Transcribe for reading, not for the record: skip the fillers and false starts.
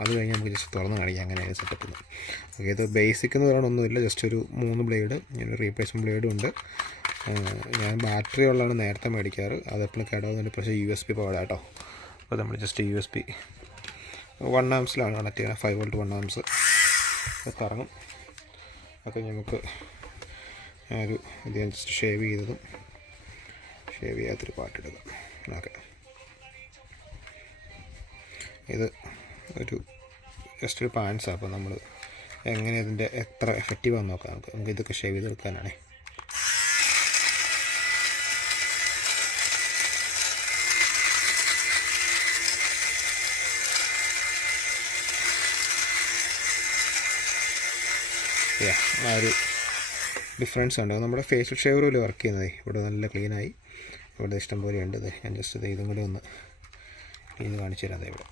അത് കഴിഞ്ഞ് നമുക്ക് ജസ്റ്റ് തുറന്ന് കാണിക്കാം അങ്ങനെയാണ് സെറ്റപ്പ് ചെയ്യുന്നത്. ഓക്കെ, ഇത് ബേസിക് എന്ന് പറയാനൊന്നുമില്ല, ജസ്റ്റ് ഒരു 3 ബ്ലേഡ്, റീപ്ലേസ്മെൻറ്റ് ബ്ലേഡും ഉണ്ട്. ഞാൻ ബാറ്ററി ഉള്ളതാണ് നേരത്തെ മേടിക്കാറ്, അതെപ്പോഴും കേടാവുന്നതിന് പക്ഷേ USB പവർ കേട്ടോ. അപ്പോൾ നമ്മൾ ജസ്റ്റ് USB 1 ആംസിലാണ് കണക്ട് ചെയ്യുന്നത്, 5 വോൾട്ട് 1 ആംസ് കറങ്ങും. ഒക്കെ നമുക്ക് ഒരു ഇത് ജസ്റ്റ് ഷേവ് ചെയ്യാത്തൊരു പാട്ടെടുക്കാം. ഓക്കെ, ഇത് ഒരു ജസ്റ്റ് ഒരു പാൻസാണ്. അപ്പോൾ നമ്മൾ എങ്ങനെ ഇതിൻ്റെ എത്ര എഫക്റ്റീവാണെന്ന് നോക്കാം. നമുക്ക് ഇതൊക്കെ ഷേവ് ചെയ്തെടുക്കാനാണേ. ആ ഒരു ഡിഫറൻസ് ഉണ്ട്. നമ്മുടെ ഫേഷ്യൽ ഷേവർ പോലെ വർക്ക് ചെയ്യുന്നത്. ഇവിടെ നല്ല ക്ലീനായി, ഇവിടെ ഇഷ്ടം പോലെ ഉണ്ട്. ഞാൻ ജസ്റ്റ് ഇതും കൂടി ഒന്ന് ക്ലീൻ കാണിച്ചു തരാം. ഇവിടെ